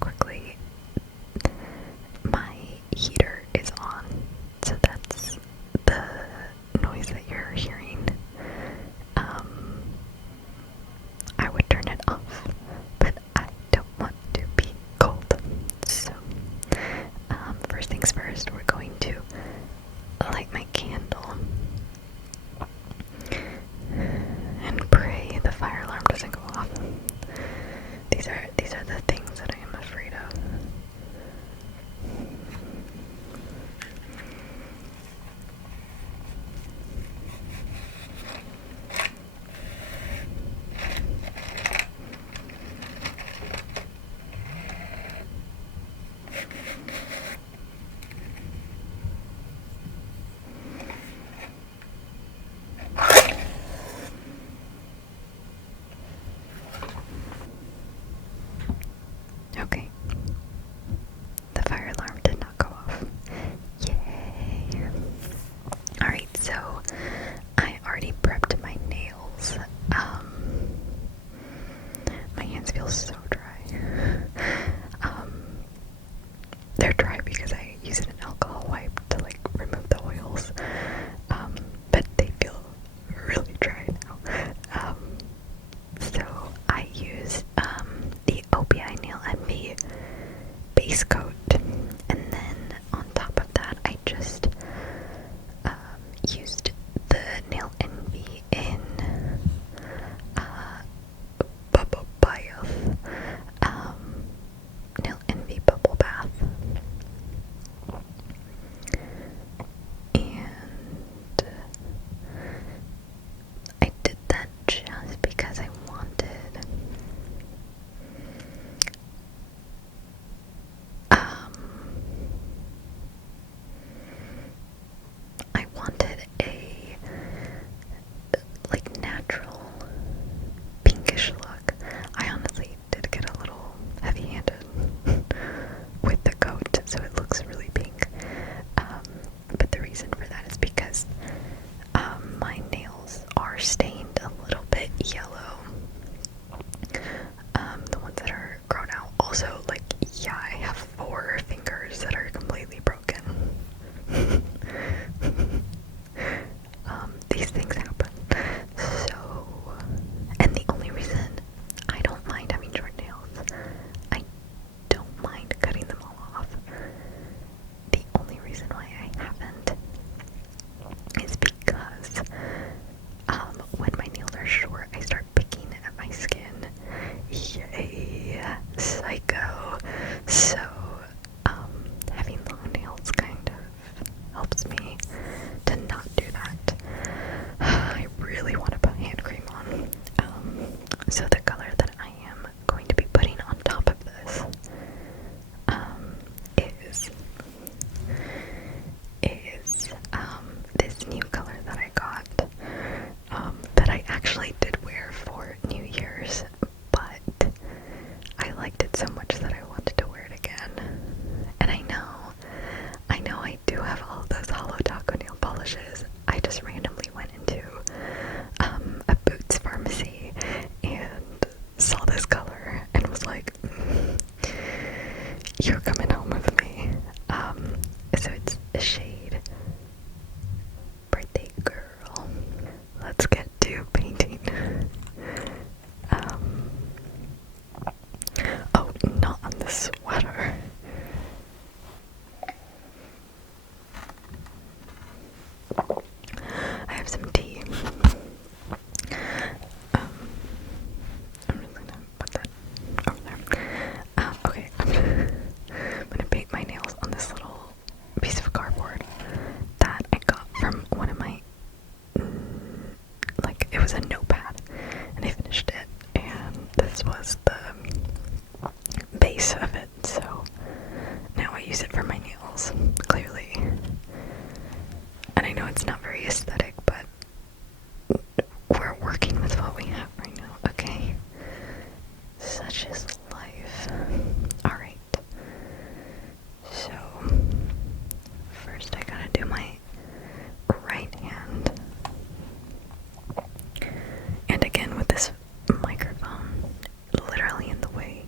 quickly, my heater is on, so that's the noise that you're hearing. I would turn it off, but I don't want to be cold. So, first things first, we're going to light my candle and pray the fire alarm doesn't go off. These are the things that I am afraid of. Okay. The fire alarm did not go off. Yay! Alright, so I already prepped my nails. My hands feel so dry. They're dry because I use an alcohol wipe to like remove the oils. But they feel really dry now. So I used the O.P.I Nail Envy base coat, and then on top of that I just used the Nail Envy in Bubble Bath, Nail Envy Bubble Bath, and I did that just because I wanted a like natural pinkish look. I honestly did get a little heavy-handed with the coat, so it looks really pink. But the reason for that is because my nails are stained a little bit yellow. The ones that are grown out. Also, like, yeah, I have 4 fingers that are completely broken. These things happen. So, and the only reason I don't mind having short nails, I don't mind cutting them all off. The only reason why I haven't is because when my nails are short, I start picking at my skin. Yay, psycho. So, having long nails kind of helps me to not do that. I really want to put hand cream on. So the color that I am going to be putting on top of this is this new color that I got, that I actually did wear for New Year's, but I liked it so much that I wanted to wear it again. And I know I do have all of those hollow taco nail polishes. I just randomly went into a Boots pharmacy and saw this color and was like, you're coming home with me. So it's a shade Birthday Girl. Let's get to painting. Oh, not on the sweater. I have some tea. I'm just gonna put that over there. Okay, I'm gonna paint my nails on this little piece of cardboard that I got from one of my, like, it was a notepad, and I finished it, and this was the base of it, so now I use it for my nails, clearly. And I know it's not very aesthetic, but we're working with what we have right now, okay? Such is life. Alright. So, first I gotta do my right hand. And again, with this microphone literally in the way,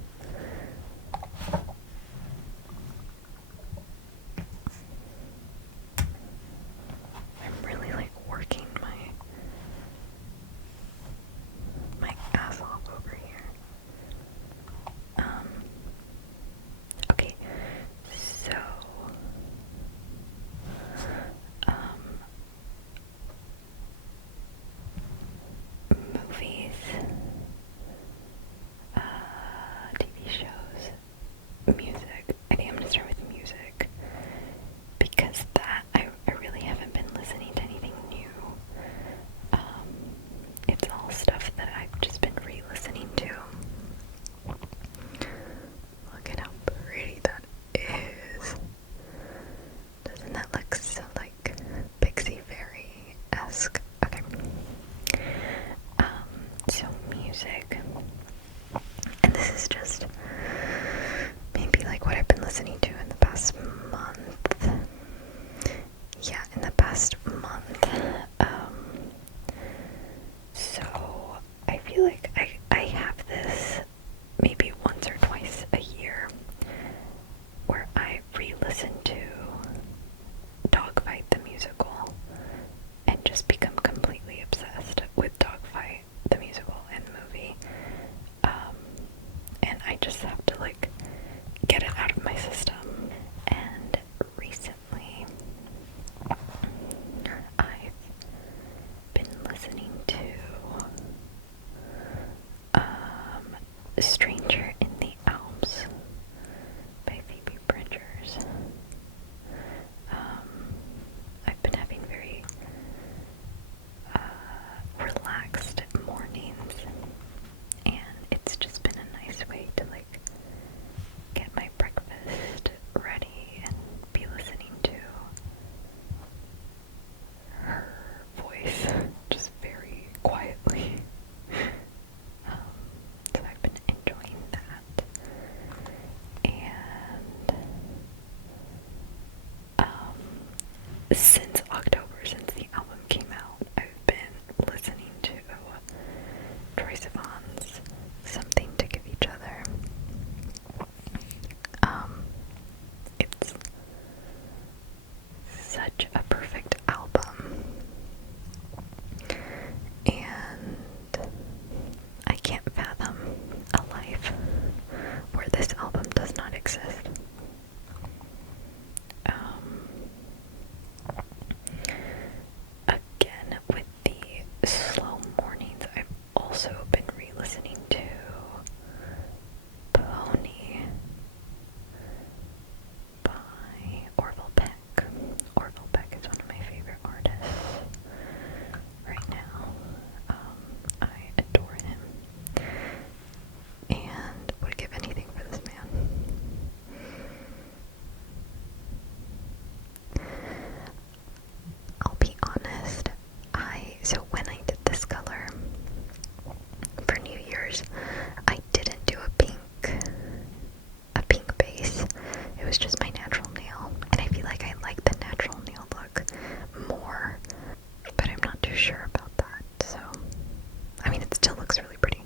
since October, since the album came out, I've been listening to Troye Sivan's Something to Give Each Other. It's such a perfect album, and I can't fathom a life where this album does not exist. Again, with the slow mornings, I've also been re-listening to Pony by Orville Peck. Orville Peck is one of my favorite artists right now. I adore him and would give anything for this man. I'll be honest, so when I did this color for New Year's, I didn't do a pink base. It was just my natural nail, and I feel like I like the natural nail look more, but I'm not too sure about that. So, I mean, it still looks really pretty,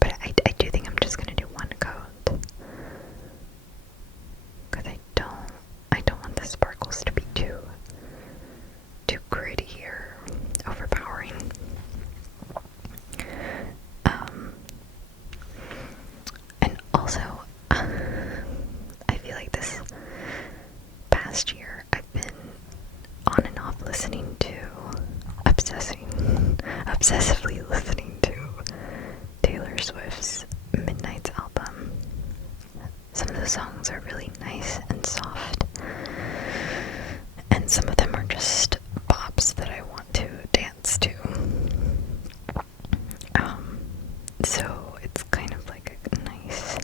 but I do think I'm just gonna do one coat, because I don't want the sparkles to be too gritty or overpowering. And also, I feel like this past year I've been on and off listening to, obsessively listening to Taylor Swift's Midnight's album. Some of the songs are really nice and soft, and some of them are just bops that I want to dance to. So it's kind of like a nice,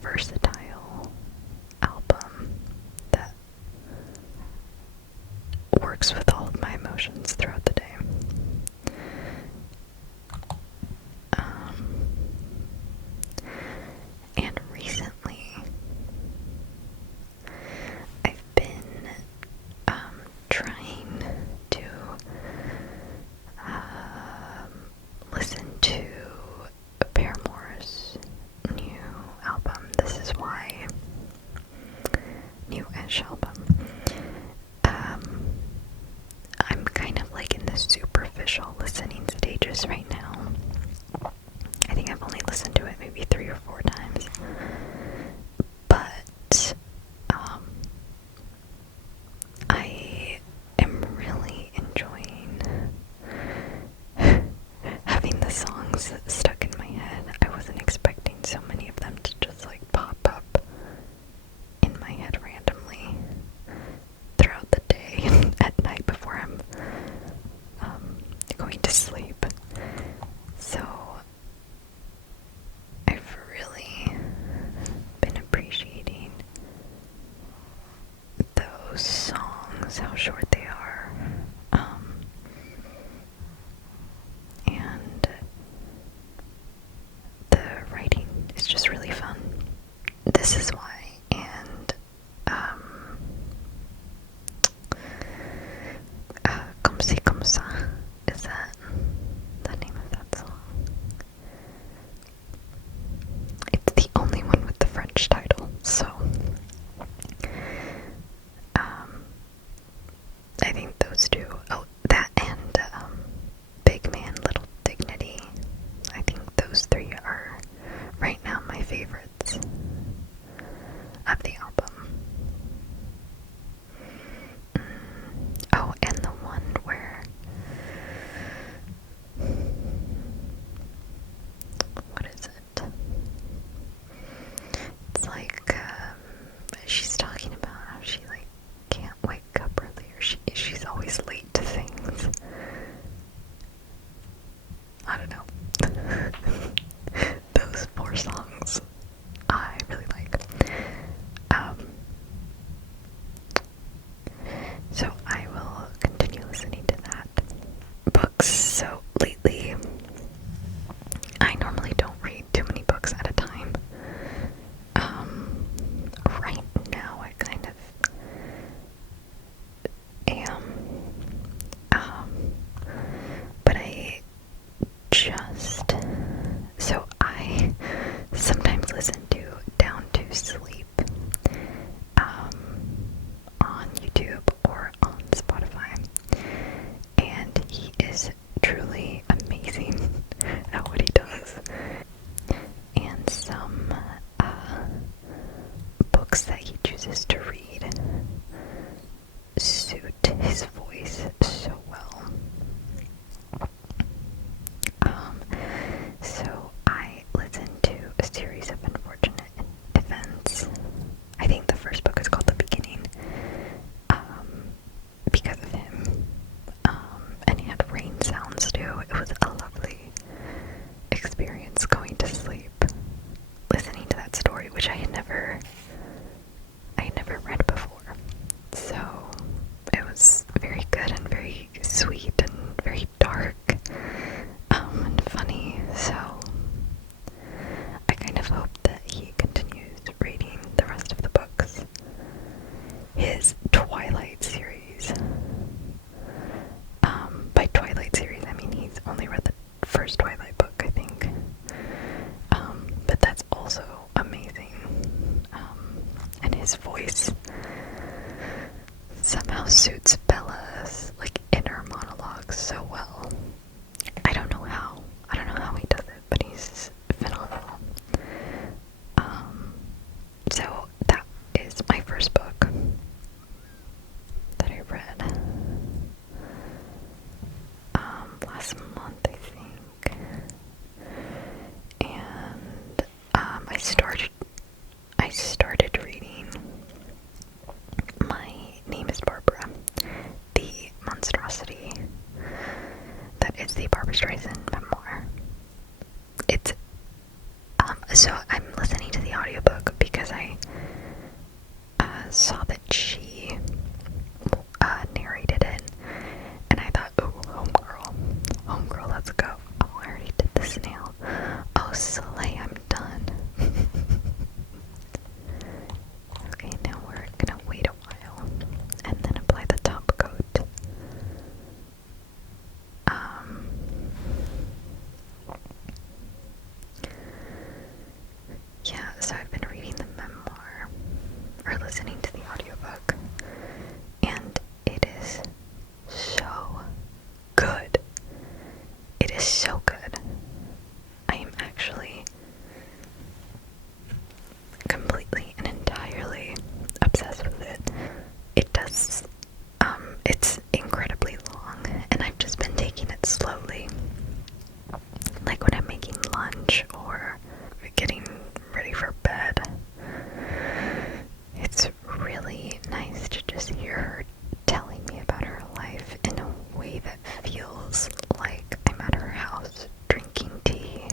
versatile album that works with all of my emotions throughout the day. And recently, I've been trying to listen to Paramore's new album, This Is Why, new-ish album. I'm kind of like in the superficial listening stages right now. I think I've only listened to it maybe 3 or 4 times, but I am really enjoying having the songs stuck in my head. I wasn't expecting so many of them to just like pop up in my head randomly throughout the day and at night before I'm going to sleep. So I've really had never read before. So it was very good and very sweet and very dark, and funny. So I kind of hope that he continues reading the rest of the books. His Twilight series. By Twilight series, I mean he's only read the first Twilight book, I think. But that's also amazing. And his voice somehow suits Bella's like inner monologues so well. I don't know how. I don't know how he does it, but he's phenomenal. So that is my first book that I read last month, I think. And I started reading My Name is Barbra, the monstrosity that is the Barbra Streisand memoir. It's so I'm listening to the audiobook because I saw that she narrated it, and I thought, oh, homegirl, let's go. Oh, I already did this nail. Oh, slay, I'm done. Okay, now we're gonna wait a while and then apply the top coat. Yeah, so I've been reading the memoir, or listening to the audiobook, and it is so good. It is so good. I am actually completely and entirely obsessed with it. It's incredibly long, and I've just been taking it slowly. Like when I'm making lunch or getting ready for bed. It's really nice to just hear her telling me about her life in a way that feels like I'm at her house drinking tea.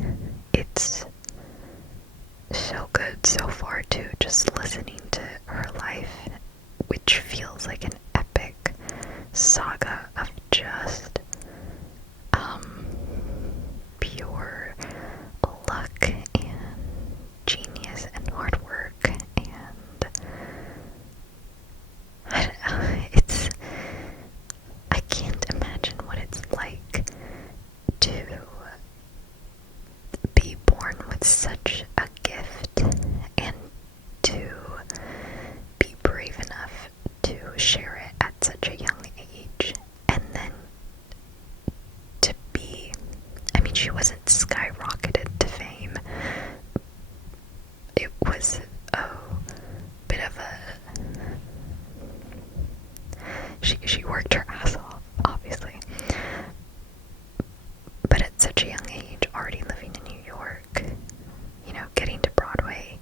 It's so good so far too, just listening to her life, which feels like an epic saga of just pure luck and genius and hard work, and I can't imagine what it's like to be born with such a gift and to be brave enough to share it at such a young age, and then to be, I mean, she wasn't skyrocketed to fame. It was a bit of a, she worked her ass off, obviously, but at such a young age, already living in New York, you know, getting to Broadway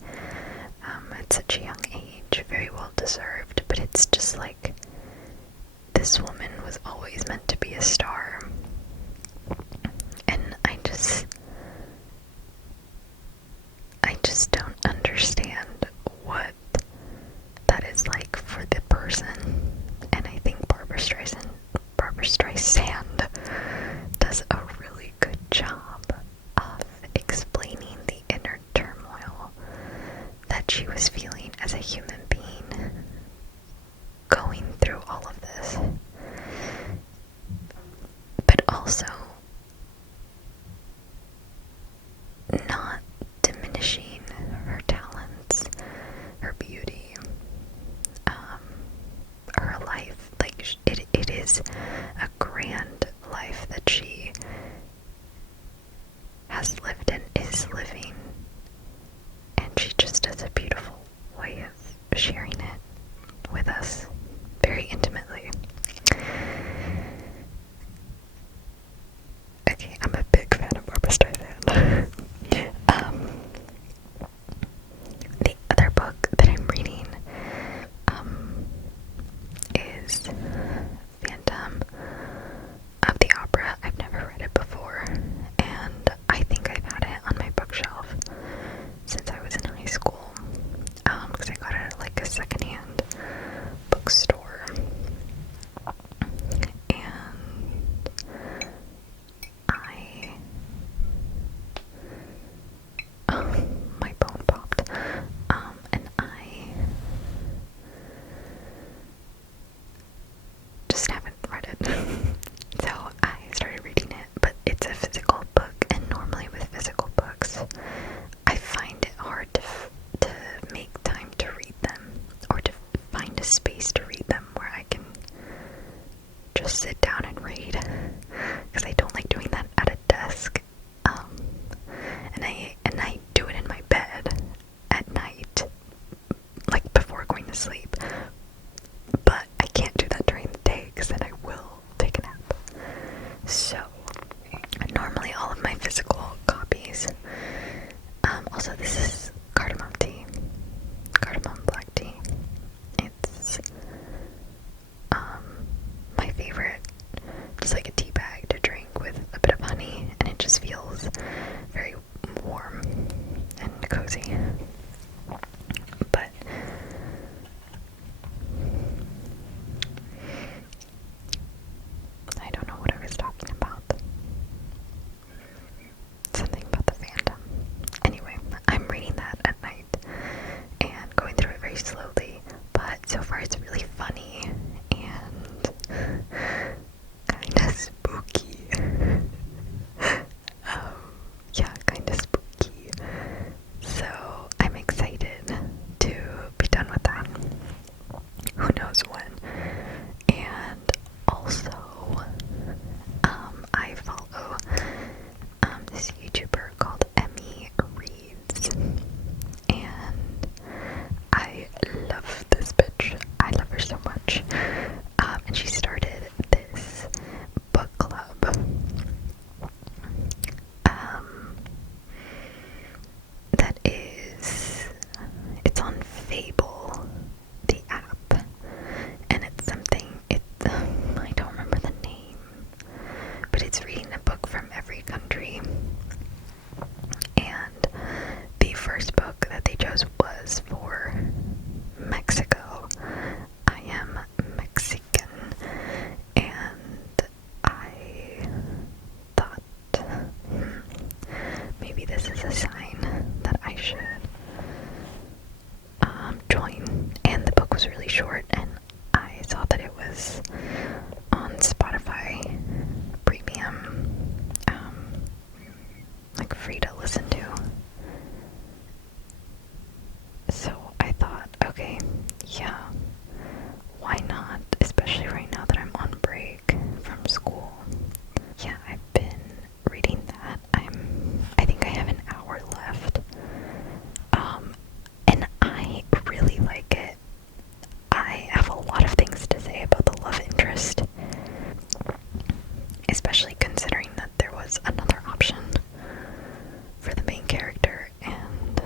at such a young age, very well deserved. But it's just like, this woman was always meant to be a star, and I just don't understand what that is like for the person. And I think Barbra Streisand does a really good job of explaining the inner turmoil that she was feeling as a human being going through all of this, but also not diminishing her talents, her beauty, her life. Like, it is a grand life that she has lived and is living, and she just does a beautiful way of sharing it with us very intimately. cozy. But I don't know what I was talking about. Something about the fandom. Anyway, I'm reading that at night and going through it very slowly, but so far it's really funny and kinda spooky. Yeah, kinda spooky. So I'm excited to be done with that. Who knows when? And also, I follow this YouTuber called Emmy Reads, and I love this bitch. I love her so much. And she started this book club. That is, it's on Fable, the app, and it's something, I don't remember the name, but it's reading a book from every country, and the first book that they chose was for Mexico. I am Mexican, and I thought, maybe this is a sign that I should join. And the book was really short, and I saw that it was on Spotify Premium, like free to listen to. So I thought, okay, yeah, why not? Especially right now that I'm on break from school. Yeah, I've been reading that. I think I have an hour left. And I really like it. I have a lot of things to say about the love interest, especially considering that there was another option for the main character, and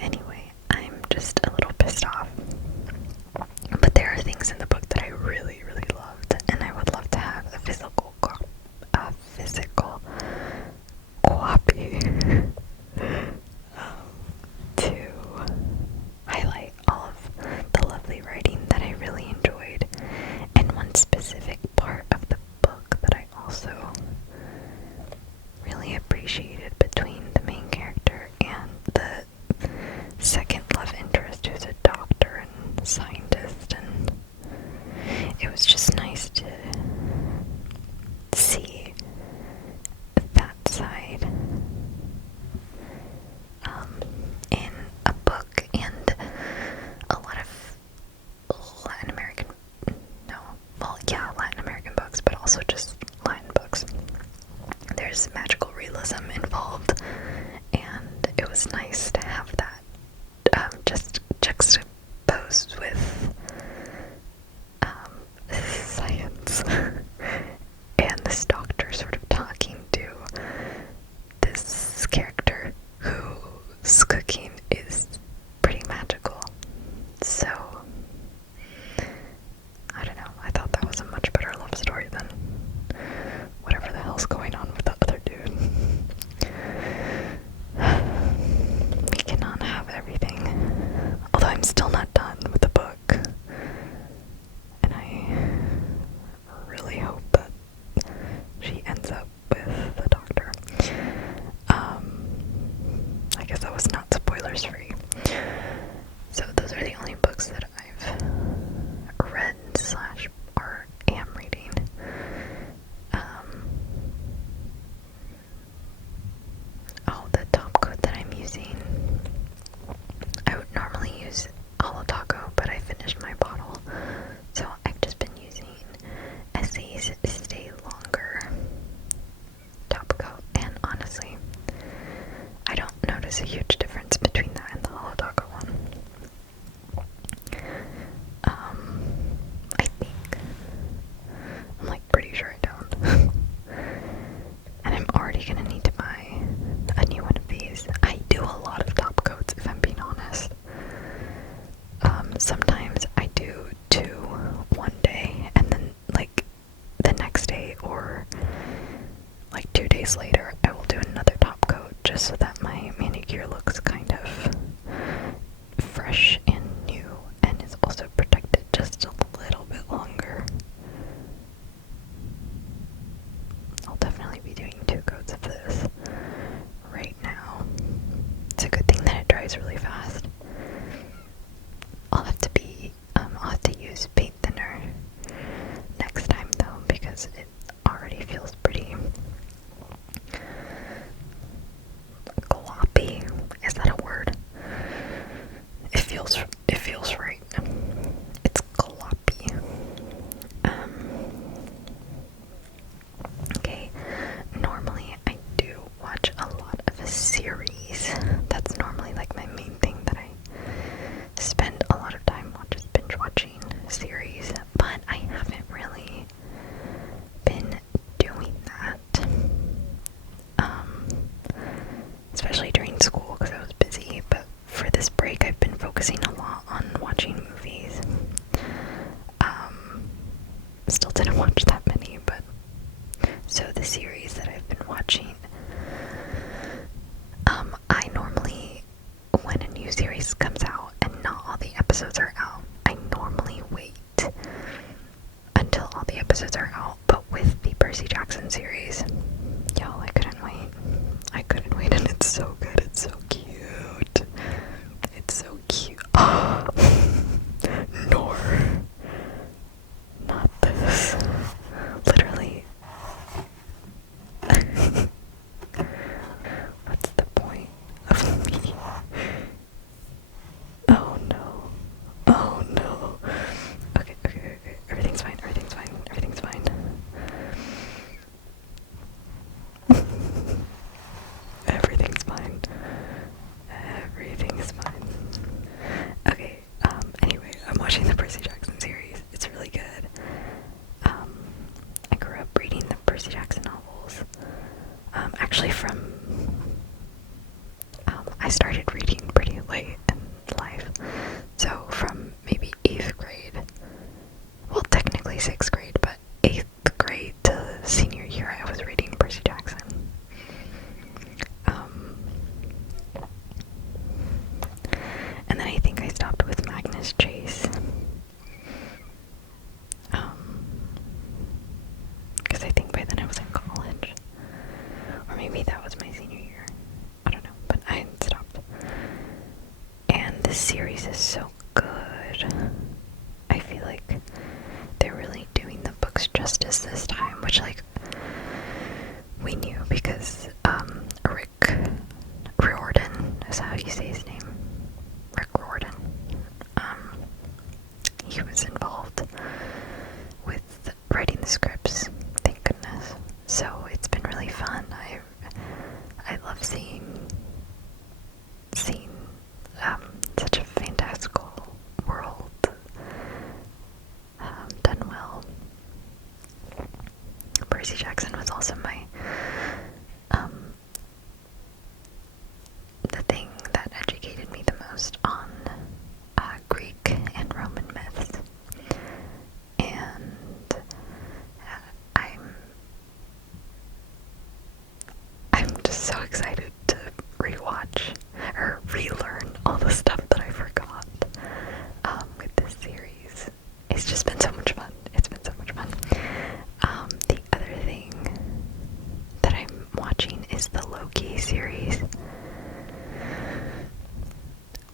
anyway, I'm just a little pissed off. But there are things in the book that I really, really loved, and I would love to have a physical copy to highlight all of the lovely writing that I really enjoyed, and one specific part of the book that I also really appreciated between the main character and the second love interest, who's a doctor and scientist, and it was just nice to see that side in a book. And a lot of Latin American books, but also just Latin books, there's magical realism involved, and it was nice to have that just juxtaposed with science and this doctor sort of talking to this character whose cooking is pretty magical. So I don't know, I thought that was a much better love story than whatever the hell's going on with the other dude. We cannot have everything. Although I'm still not done with the book, and I really hope that she ends up with the doctor. I guess that was not spoilers free. So those are the only books that I've read / or am reading. The top coat that I'm using, I would normally use Holotaco, but I finished my bottle, so I've just been using Essie's Stay Longer top coat, and honestly, I don't notice a huge difference between that and the Holotaco one. I think. I'm like pretty sure I don't. And I'm already gonna need to buy a new one of these. I do a lot of top coats, if I'm being honest. Sometimes I do 2 one day, and then like the next day or like 2 days later I will do another just so that my manicure looks kind of fresh and new, and is also protected just a little bit longer. I'll definitely be doing 2 coats of this right now. It's a good thing that it dries really fast. I'll have to use paint thinner next time though, because it already feels pretty gloppy. Is that a word? It feels right. It's gloppy. Okay, normally I do watch a lot of a series. That's normally like my main thing that I spend a lot of time on, just binge watching series, but I haven't really been doing that. Especially during school because I was busy, but for this break I've been focusing a lot on watching movies. Still didn't watch that many, but so the series that I've been watching, I normally, when a new series comes out and not all the episodes are out, I normally wait until all the episodes are out. But with the Percy Jackson series, y'all, I couldn't wait, and it's so good, it's so cute. It's so cute. Nor. Not this. Literally. What's the point of me? Oh no. Oh no. Okay. Everything's fine. Everything's fine. Okay, anyway, I'm watching the Percy Jackson series. It's really good. I grew up reading the Percy Jackson novels. Actually I started reading pretty late in life. So from maybe 8th grade, well technically 6th grade, but 8th grade to senior year I was reading Percy Jackson. And then I think I stopped with Magnus Chase. Because I think by then I was in college. Or maybe that was my senior year. I don't know, but I stopped. And this series is so good. I feel like they're really doing the books justice this time, which like we knew because Rick Riordan, is that how you say his name? Rick Riordan. He was involved with writing the scripts, thank goodness. So it's been really fun. I love seeing such a fantastical world done well. Percy Jackson was also my the thing that educated me the most on Greek and Roman myths, and I'm just so excited to rewatch or relearn all the stuff that I forgot with this series. It's just been so much fun. It's been so much fun. The other thing that I'm watching is the Loki series,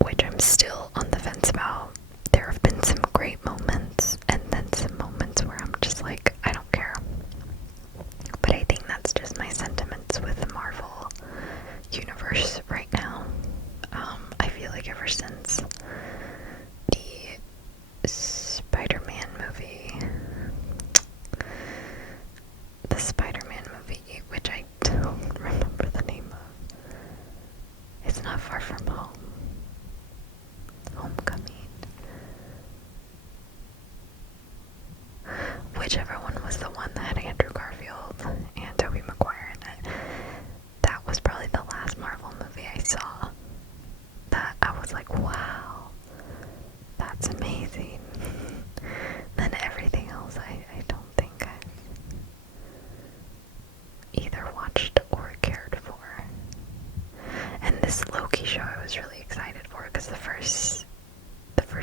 which I'm still on the fence about. There have been some great moments and then some moments where I'm just like, I don't care. But I think that's just my sentiments with the Marvel universe right now. I feel like ever since the Spider-Man movie, which I don't remember the name of. It's not Far From Home. Homecoming. Whichever one was the one that had Andrew Garfield and Tobey Maguire in it. That was probably the last Marvel movie I saw that I was like, wow, that's amazing. Then everything else I don't think I've either watched or cared for. was really excited for because the first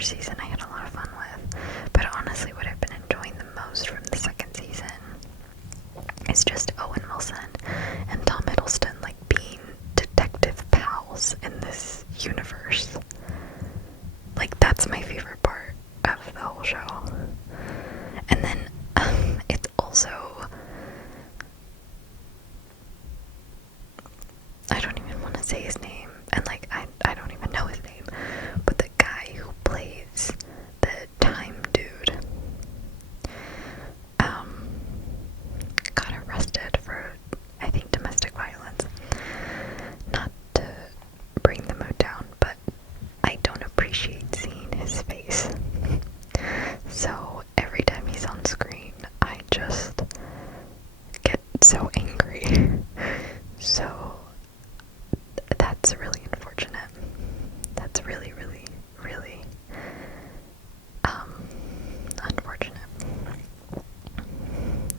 season I had a lot of fun with. But honestly, what I've been enjoying the most from the second season is just Owen Wilson and Tom Hiddleston like being detective pals in this universe. Like, that's my favorite part of the whole show. And then it's also, I don't even want to say his name, and like I don't even know his name, but the guy who plays the time dude got arrested for, I think, domestic violence. Not to bring the mood down, but I don't appreciate seeing his face. So every time he's on screen, I just get so angry. So that's really unfortunate. That's really, really, really unfortunate.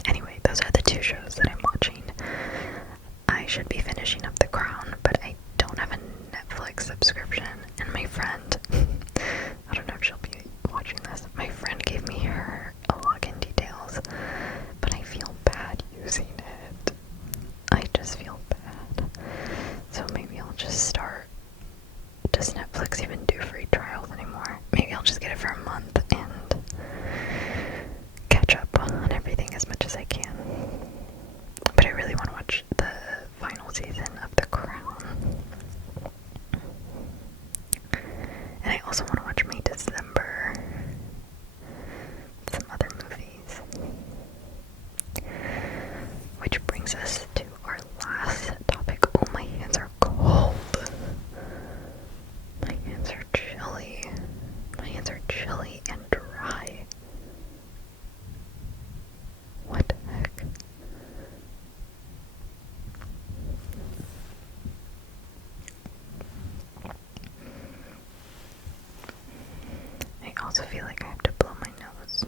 Anyway, those are the two shows that I'm watching. I should be finishing up The Crown, but I don't have a Netflix subscription, and my friend, I don't know if she'll be watching this, my friend gave me her login details, but I feel bad using it. I just feel bad. So maybe I'll just start. Does Netflix even do free trials anymore? Maybe I'll just get it for a month and catch up on everything as much as I can. But I really want to watch the final season of The Crown. And I also want to watch May December. Some other movies. Which brings us to our last topic. Oh, my hands are cold. My hands are chilly. My hands are chilly and dry. What the heck? I also feel like I have to blow my nose.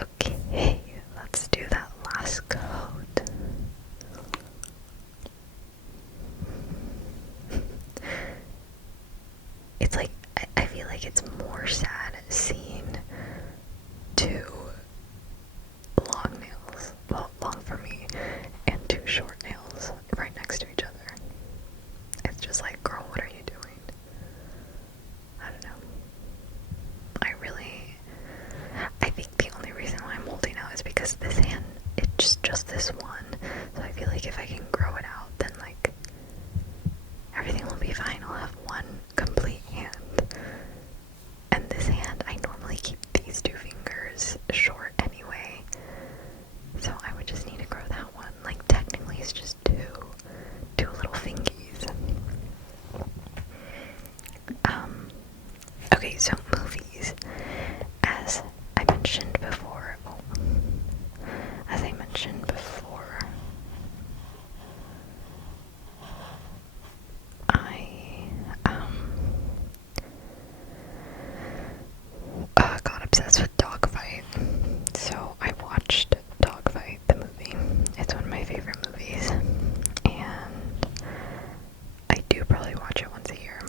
Okay, let's do that last coat. It's like, I feel like it's more sad seeing two long nails, well, long for me, and two short nails right next to each other. It's just like, girl, what are you doing? I don't know. I think the only reason why I'm holding out is because this hand, it's just this one. So I feel like if I can grow it out, then like, everything will be fine. I'll have one complete hand. And this hand, I normally keep these two fingers short anyway. So I would just need to grow that one. Like, technically it's just two little fingies. Okay, so movies. As I mentioned before, I got obsessed with Dogfight. So I watched Dogfight, the movie. It's one of my favorite movies, and I do probably watch it once a year.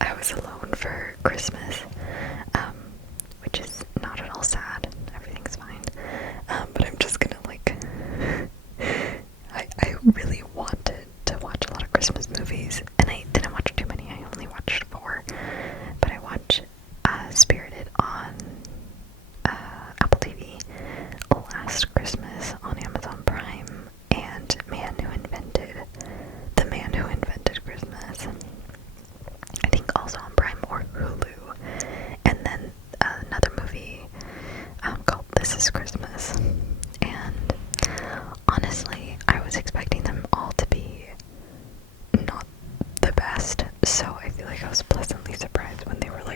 I was alone for Christmas, which is not at all sad. Everything's fine. But I'm just gonna like, I really wanted to watch a lot of Christmas movies, and I didn't watch too many. I only watched 4, but I watched Spirited on Apple TV, Last Christmas on Amazon Prime, and The Man Who Invented Christmas. I think also on Prime or Hulu. And then another movie called This Is Christmas. And honestly, I was expecting them all to be not the best, so I feel like I was pleasantly surprised when they were like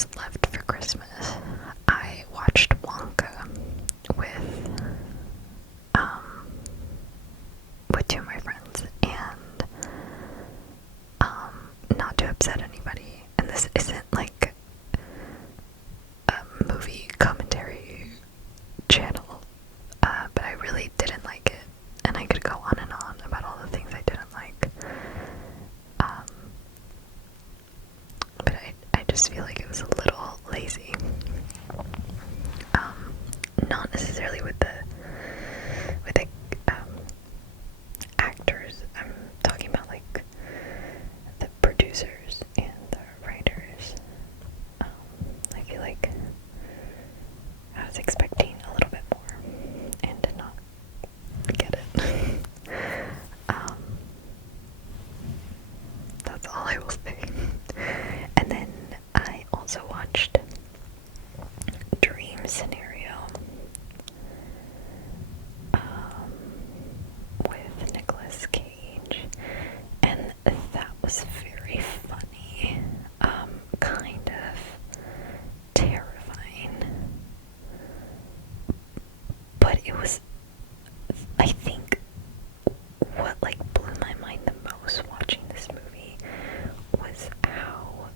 what's left for Christmas. I watched Wonka with two of my friends, and not to upset anybody, and this isn't like a movie commentary channel, but I really didn't like it, and I could go on and on about all the things I didn't like. But I just feel like it was a little lazy. Not necessarily with the actors. I'm talking about like the producers and the writers. I feel like I was expecting a little bit more and did not get it. That's all I will say. And then I also watched Dream Scenario with Nicolas Cage, and that was very funny, kind of terrifying, but it was, I think, what like blew my mind the most watching this movie was how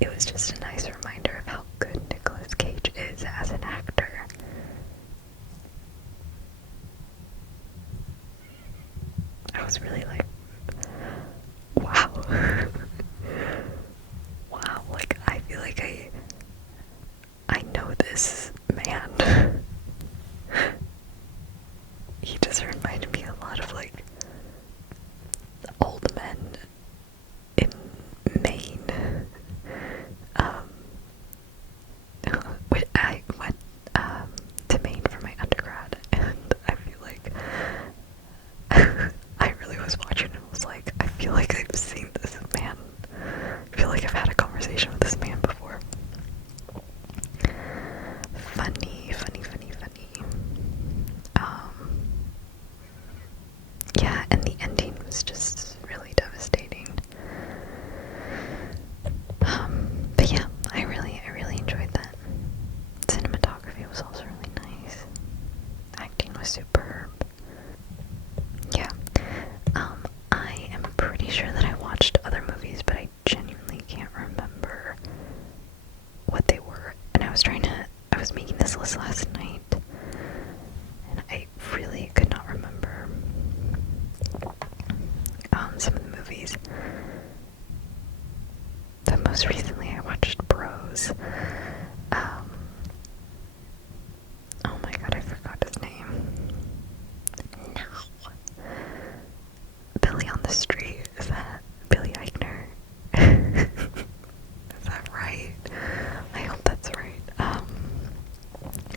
it was just a nice reminder of how good Nicolas Cage is as an actor. I was really like, wow. Wow, like I feel like I know this man. He just reminded me a lot of like old men in Maine. I went to Maine for my undergrad, and I feel like I really was watching and was like, I feel like I've seen this man. I feel like I've had a conversation with this man before. Funny, funny, funny, funny. Yeah, and the ending was just really devastating. But yeah, I really enjoyed that. Cinematography was also really nice. Acting was superb. Yeah. I am pretty sure that I watched other movies, but I genuinely can't remember what they were. And I was making this list last night, and I really could not remember some of the movies. But most recently I watched Bros. Oh my god, I forgot his name. No. Billy on the Street. Is that Billy Eichner? Is that right? I hope that's right. I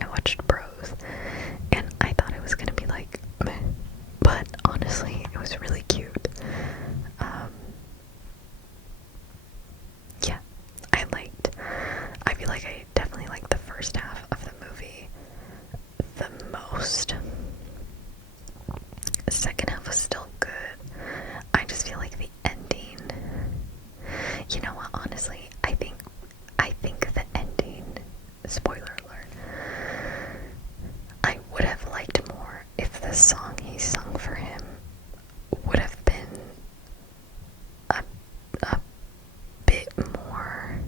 watched Bros, and I thought it was gonna be like meh, but honestly, it was really cute. Yeah, I feel like I definitely liked the first half of the movie the most. The second half was still good. I just feel like the ending, you know what, honestly, I think the ending, spoiler alert, I would have liked more if the song he sung for him would have been a bit more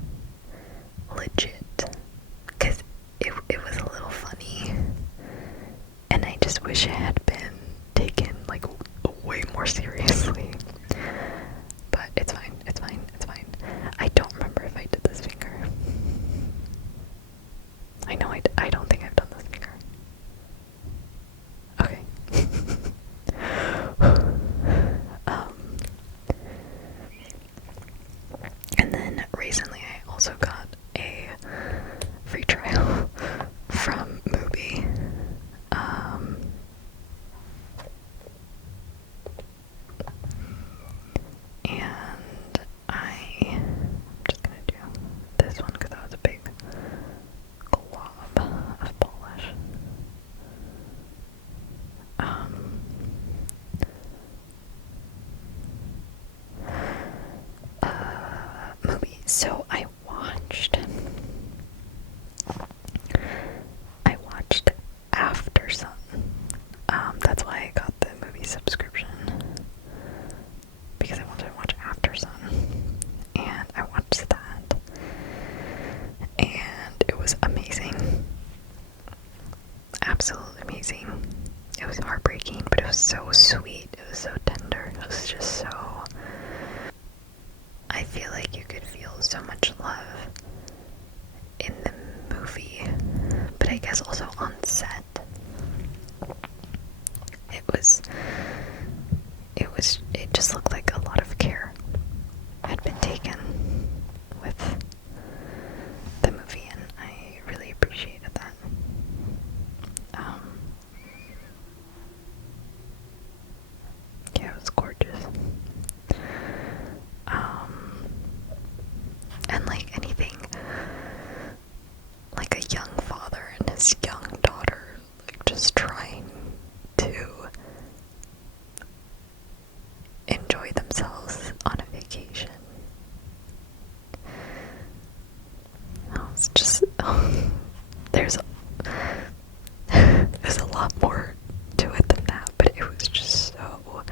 legit, because it was a little funny, and I just wish it had been taken like way more seriously. But it's fine, it's fine, it's fine. I don't remember if I did this finger. I know I don't think I've done this finger. Okay. And then recently I also got a free trial from Mubi. And I'm just gonna do this one because that was a big glob of polish. Movie. So I watched was so sweet. It was so tender. It was just so... I feel like you could feel so much love in the movie, but I guess also on set. It just looked like a lot of care had been taken with the movie, and I really appreciated that. Yeah, it was gorgeous. And like anything, like a young father and his young daughter, like just trying to enjoy themselves on a vacation. It's just, there's a lot more to it than that, but it was just so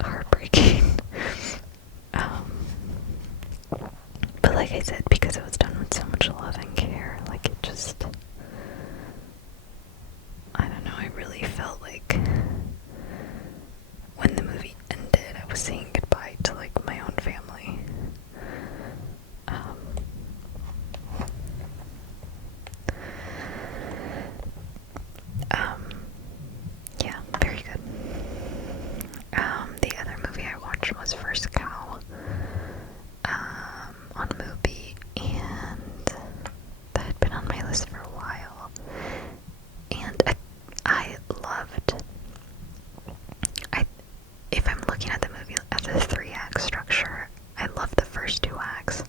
heartbreaking. But like I said, because it was done with so much love and care, like it just, I don't know, I really felt like when the movie ended, I was saying goodbye to like my own family. Yeah, very good. The other movie I watched was First Cow, on Mubi, and that had been on my list for a while, and I loved, if I'm looking at the movie as a 3-act structure, I love the first 2 acts.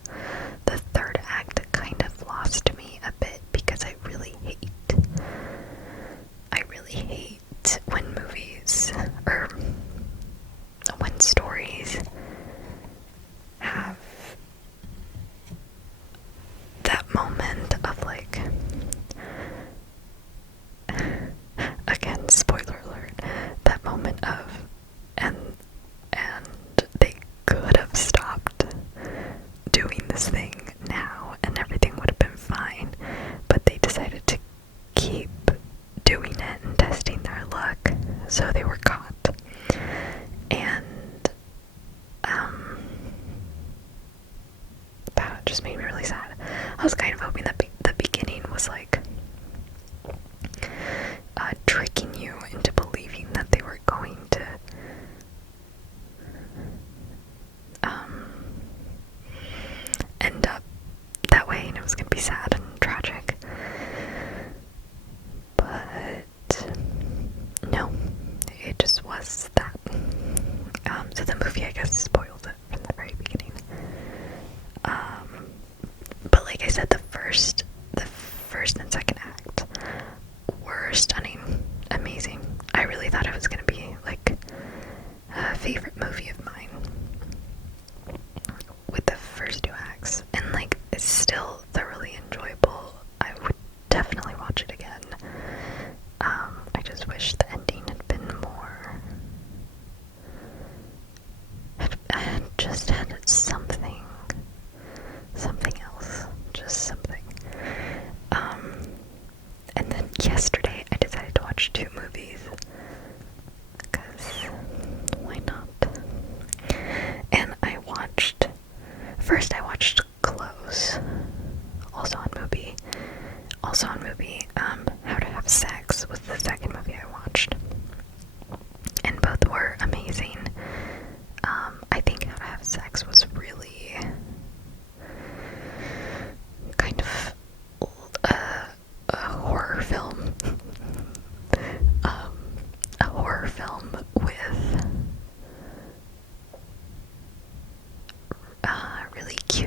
The third act kind of lost me a bit because I really hate when movies, or when stories have that moment of like, again, spoiler alert, that moment of, and they could have stopped doing this thing now and everything would have been fine, but they decided to keep doing it and testing their luck, so they were caught. And that just made me really sad. I was kind of hoping that the beginning was like tricking you into believing that they were going to end up that way, and it was going to be sad and tragic. But no, it just was that. So the movie, I guess, spoiled it from the very beginning. But like I said, the first and second act were stunning, amazing. I really thought it was going to be like a favorite movie of mine with the first 2 acts, and like it's still thoroughly enjoyable. I would definitely watch it again. I just wish the ending had been more, had just had something else, just something. And then yesterday I decided to watch 2 movies, because why not? And I watched Close, also on Mubi. How to Have Sex was the second movie I watched, and both were amazing. I think How to Have Sex was really kind of a horror film. A horror film with really cute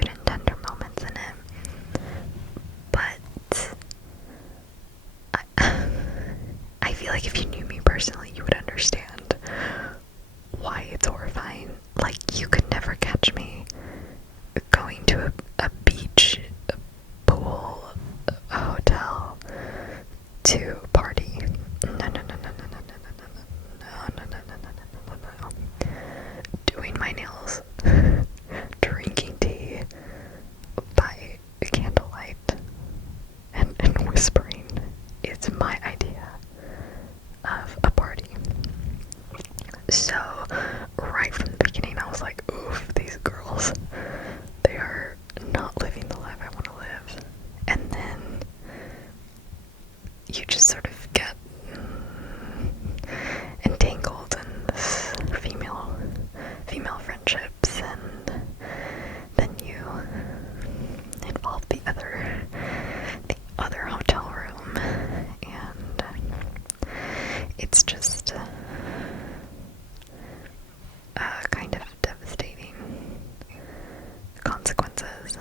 consequences.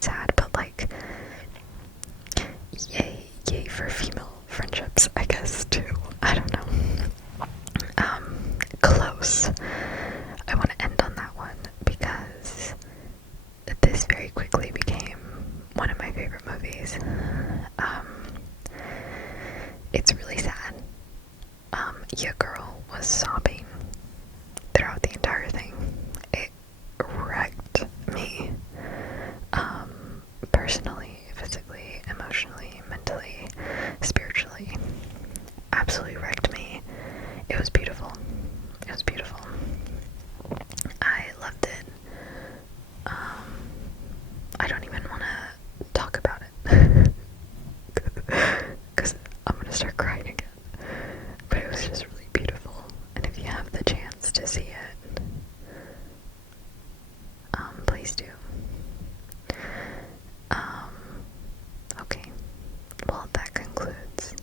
Sad, but like, yay for female friendships, I guess, too. I don't know. Close. I want to end on that one because this very quickly became one of my favorite movies. It's really sad. Your girl was sobbing throughout the entire thing. It wrecked me. Personally, physically, emotionally, mentally, spiritually. Absolutely wrecked me. It was beautiful. It was beautiful. I loved it. I don't even want to talk about it. Because I'm going to start crying again. But it was just really beautiful. And if you have the chance to see it, please do. Okay. Well, that concludes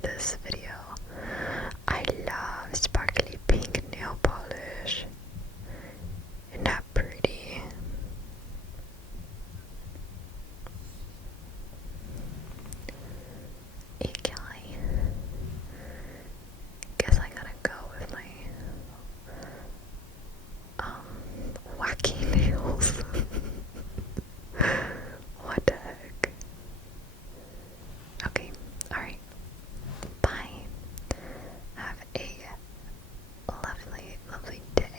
this video. I love sparkly pink nail polish. Isn't that pretty? Okay. Guess I gotta go with my wacky nails. What the heck? Okay, alright. Bye. Have a lovely, lovely day.